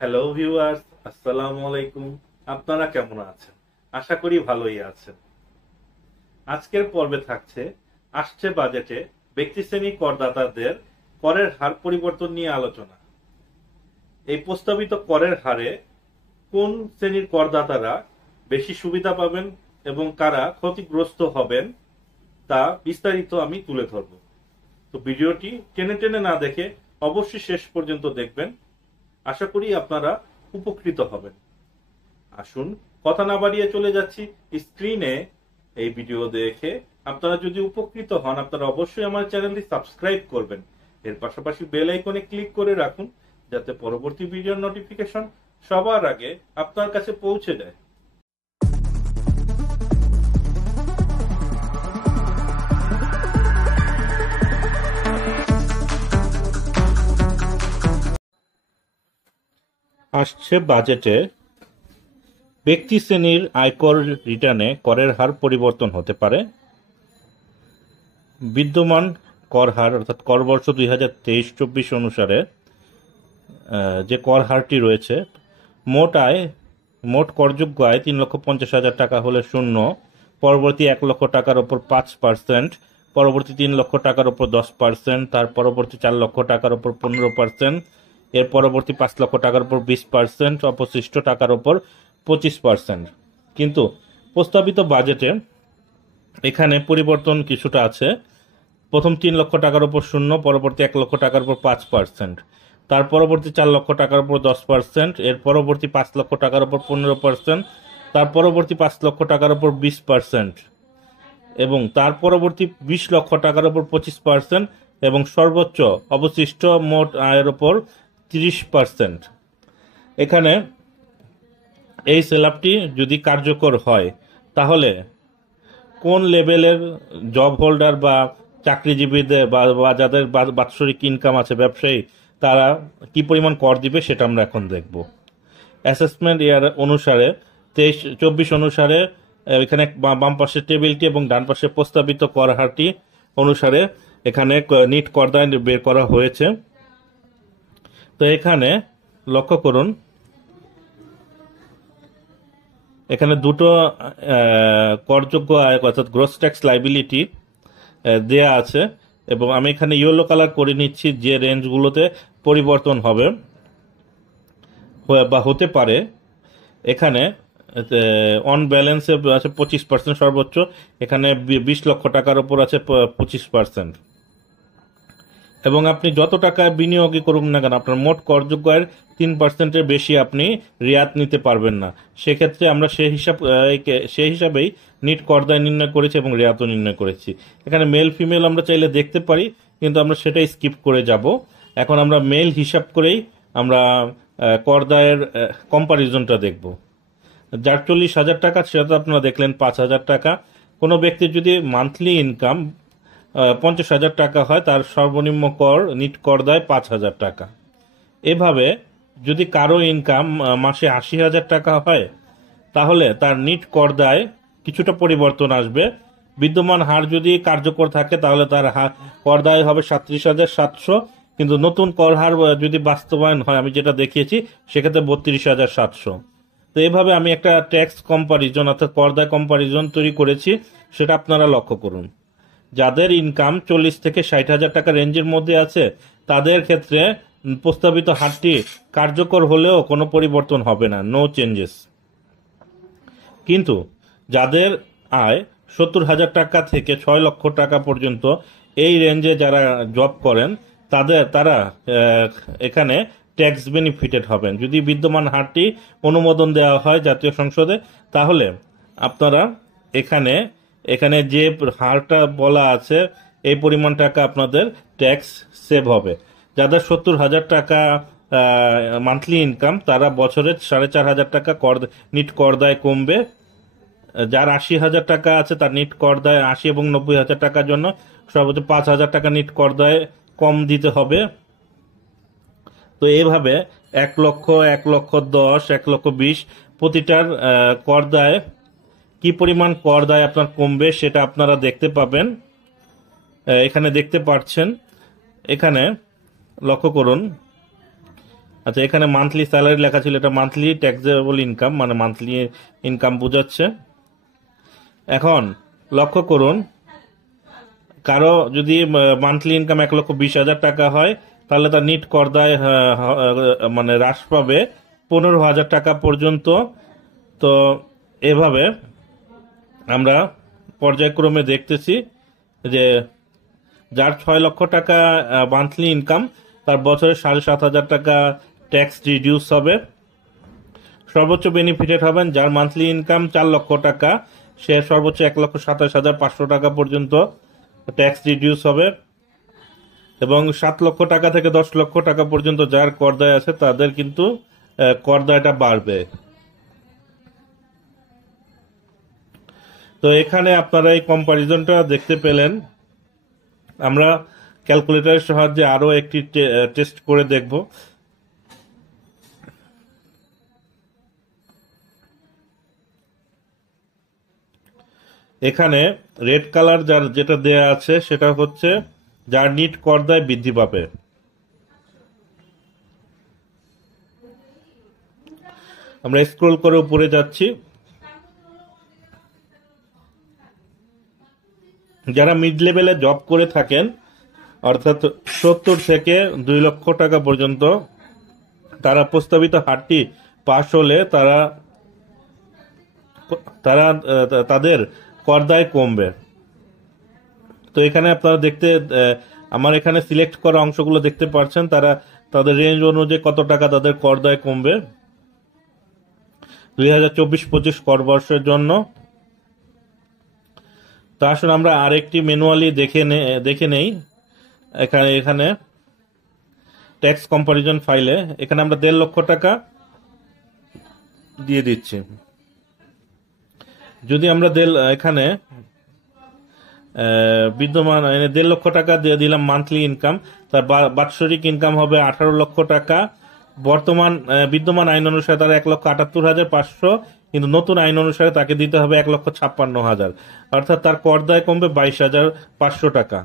Hello viewers, আসসালামু আলাইকুম। আপনারা কেমন আছেন? আশা করি ভালোই আছেন। আজকের পর্বে থাকছে আসছে বাজেটে ব্যক্তি শ্রেণী করদাতাদের করের হার পরিবর্তন নিয়ে আলোচনা। এই প্রস্তাবিত করের হারে কোন শ্রেণীর করদাতারা বেশি সুবিধা পাবেন এবং কারা ক্ষতিগ্রস্ত হবেন তা বিস্তারিত আমি তুলে ধরব। তো ভিডিওটি টেনে টেনে না দেখে অবশ্যই শেষ পর্যন্ত দেখবেন। আশা করি আপনারা উপকৃত হবেন। আসুন কথা না বাড়িয়ে চলে যাচ্ছি স্ক্রিনে। এই ভিডিও দেখে আপনারা যদি উপকৃত হন, আপনারা অবশ্যই আমার চ্যানেলটি সাবস্ক্রাইব করবেন। এর পাশাপাশি বেল আইকনে ক্লিক করে রাখুন, যাতে পরবর্তী ভিডিওর নোটিফিকেশন সবার আগে আপনার কাছে পৌঁছে যায়। আসছে বাজেটে ব্যক্তি শ্রেণীর আয়কর রিটার্নে করের হার পরিবর্তন হতে পারে। বিদ্যমান কর হার অর্থাৎ করবর্ষ 2023-24 অনুসারে যে কর হারটি রয়েছে, মোট করযোগ্য আয় 3,50,000 টাকা হলে 0, পরবর্তী 1 লক্ষ টাকার ওপর 5%, পরবর্তী 3 লক্ষ টাকার ওপর 10%, তার পরবর্তী 4 লক্ষ টাকার ওপর 15%, এর পরবর্তী 5 লক্ষ টাকার উপর 20%, অবশিষ্ট টাকার উপর 25%। কিন্তু প্রস্তাবিত বাজেটে এখানে পরিবর্তন কিছুটা আছে। প্রথম 3 লক্ষ টাকার উপর 0, পরবর্তী 1 লক্ষ টাকার উপর 5%, তার পরবর্তী 4 লক্ষ টাকার উপর 10%, এর পরবর্তী 5 লক্ষ টাকার উপর 15%, তার পরবর্তী 5 লক্ষ টাকার উপর 20%, এবং তার পরবর্তী 20 লক্ষ টাকার উপর 25%, এবং সর্বোচ্চ অবশিষ্ট মোট আয়ের উপর 30%। এখানে এই স্ল্যাবটি যদি কার্যকর হয়, তাহলে কোন লেভেলের জব হোল্ডার বা চাকরিজীবীদের বা যাদের বাৎসরিক ইনকাম আছে, ব্যবসায়ী, তারা কি পরিমাণ কর দিবে সেটা আমরা এখন দেখব। অ্যাসেসমেন্ট ইয়ার অনুসারে 23-24 অনুসারে এখানে বাম পাশের টেবিলটি এবং ডান পাশে প্রস্তাবিত কর হারটি অনুসারে এখানে নিট করদায় বের করা হয়েছে। তো এখানে লক্ষ্য করুন, এখানে দুটো করযোগ্য আয় অর্থাৎ গ্রস ট্যাক্স লাইবিলিটি দেয়া আছে, এবং আমি এখানে ইয়েলো কালার করে নিচ্ছি যে রেঞ্জগুলোতে পরিবর্তন হবে বা হতে পারে। এখানে অন ব্যালেন্সে আছে 25% সর্বোচ্চ, এখানে 20 লক্ষ টাকার উপর আছে 25%, এবং আপনি যত টাকা বিনিয়োগই করুন না কেন, আপনার মোট করযোগ্য আয়ের 3%-এর বেশি আপনি রিয়াত নিতে পারবেন না। সেক্ষেত্রে আমরা সেই হিসাবেই নিট করদায় নির্ণয় করেছি এবং রিয়াতও নির্ণয় করেছি। এখানে মেল ফিমেল আমরা চাইলে দেখতে পারি, কিন্তু আমরা সেটাই স্কিপ করে যাব। এখন আমরা মেল হিসাব করেই আমরা করদায়ের কম্পারিজনটা দেখব। যার 40,000 টাকা, সেটা তো আপনারা দেখলেন 5,000 টাকা। কোনো ব্যক্তির যদি মান্থলি ইনকাম 50,000 টাকা হয়, তার সর্বনিম্ন কর নিট করদায় 5,000 টাকা। এভাবে যদি কারো ইনকাম মাসে 80,000 টাকা হয়, তাহলে তার নিট করদায় কিছুটা পরিবর্তন আসবে। বিদ্যমান হার যদি কার্যকর থাকে, তাহলে তার করদায় হবে 37,700, কিন্তু নতুন কর হার যদি বাস্তবায়ন হয়, আমি যেটা দেখিয়েছি, সেক্ষেত্রে 32,700। তো এইভাবে আমি একটা ট্যাক্স কম্পারিজন অর্থাৎ করদায় কম্পারিজন তৈরি করেছি, সেটা আপনারা লক্ষ্য করুন। যাদের ইনকাম 40 থেকে 60,000 টাকা রেঞ্জের মধ্যে আছে, তাদের ক্ষেত্রে প্রস্তাবিত হারটি কার্যকর হলেও কোনো পরিবর্তন হবে না, নো চেঞ্জেস। কিন্তু যাদের আয় 70,000 টাকা থেকে 6 লক্ষ টাকা পর্যন্ত, এই রেঞ্জে যারা জব করেন, তারা এখানে ট্যাক্স বেনিফিটেড হবেন। যদি বিদ্যমান হারটি অনুমোদন দেওয়া হয় জাতীয় সংসদে, তাহলে আপনারা এখানে যে হারটা বলা আছে, এই পরিমাণ টাকা আপনাদের ট্যাক্স সেভ হবে। যাদের 70,000 টাকা মান্থলি ইনকাম, তারা বছরে 4,500 টাকা নিট করদায় কমবে। যার 80,000 টাকা আছে, তার নিট করদায় 80 এবং 90,000 টাকার জন্য সর্বোচ্চ 5,000 টাকা নিট করদায় কম দিতে হবে। তো এইভাবে 1 লক্ষ, 1,10,000, 1,20,000 প্রতিটার করদায় কি পরিমাণ করদায় আপনার কমবে সেটা আপনারা দেখতে পাবেন। এখানে দেখতে পাচ্ছেন, এখানে লক্ষ্য করুন, আচ্ছা, এখানে মান্থলি স্যালারি লেখা ছিল, এটা মান্থলি ট্যাক্সেবল ইনকাম, মানে মান্থলি ইনকাম বোঝাচ্ছে। এখন লক্ষ্য করুন, কারো যদি মান্থলি ইনকাম 1,20,000 টাকা হয়, তাহলে তার নিট করদায় মানে হ্রাস পাবে 15,000 টাকা পর্যন্ত। তো এভাবে আমরা পর্যায়ক্রমে দেখতেছি যে যার 6 লক্ষ টাকা মান্থলি ইনকাম, তার বছরে 7,500 টাকা ট্যাক্স রিডিউস হবে। সর্বোচ্চ বেনিফিটেড হবেন যার মান্থলি ইনকাম 4 লক্ষ টাকা, সে সর্বোচ্চ 1,27,500 টাকা পর্যন্ত ট্যাক্স রিডিউস হবে। এবং 7 লক্ষ টাকা থেকে 10 লক্ষ টাকা পর্যন্ত যার করদায় আছে, তাদের কিন্তু করদায়টা বাড়বে। তো এখানে আপনারা এই কম্পারিজনটা দেখতে পেলেন। আমরা ক্যালকুলেটরের সাহায্যে আরো একটি টেস্ট করে দেখব। এখানে রেড কালার যার যেটা দেয়া আছে সেটা হচ্ছে যার নিট করদায় বৃদ্ধি পাবে। আমরা স্ক্রল করে উপরে যাচ্ছি। যারা মিড লেভেলে জব করে থাকেন, অর্থাৎ 70 থেকে 2 লক্ষ টাকা পর্যন্ত, তারা প্রস্তাবিত হারটি পাশ হলে তারা তারা তাদের করদায় কমবে। তো এখানে আপনারা আমার এখানে সিলেক্ট করা অংশগুলো দেখতে পাচ্ছেন, তারা তাদের রেঞ্জ অনুযায়ী কত টাকা তাদের করদায় কমবে 2024-25 কর বর্ষের জন্য। তো আসুন আমরা আরেকটি ম্যানুয়ালি দেখে নেই। এখানে ট্যাক্স কম্পারিজন ফাইলে এখানে আমরা 1.5 লক্ষ টাকা দিয়ে দিচ্ছি। যদি আমরা এখানে বিদ্যমান 1.5 লক্ষ টাকা দিয়ে দিলাম মান্থলি ইনকাম, তার বাৎসরিক ইনকাম হবে 18 লক্ষ টাকা। বর্তমান বিদ্যমান আইন অনুসারে তার 1,78,500, কিন্তু নতুন আইন অনুসারে তাকে দিতে হবে 1,56,000, অর্থাৎ তার করদায় কমবে 22,500 টাকা।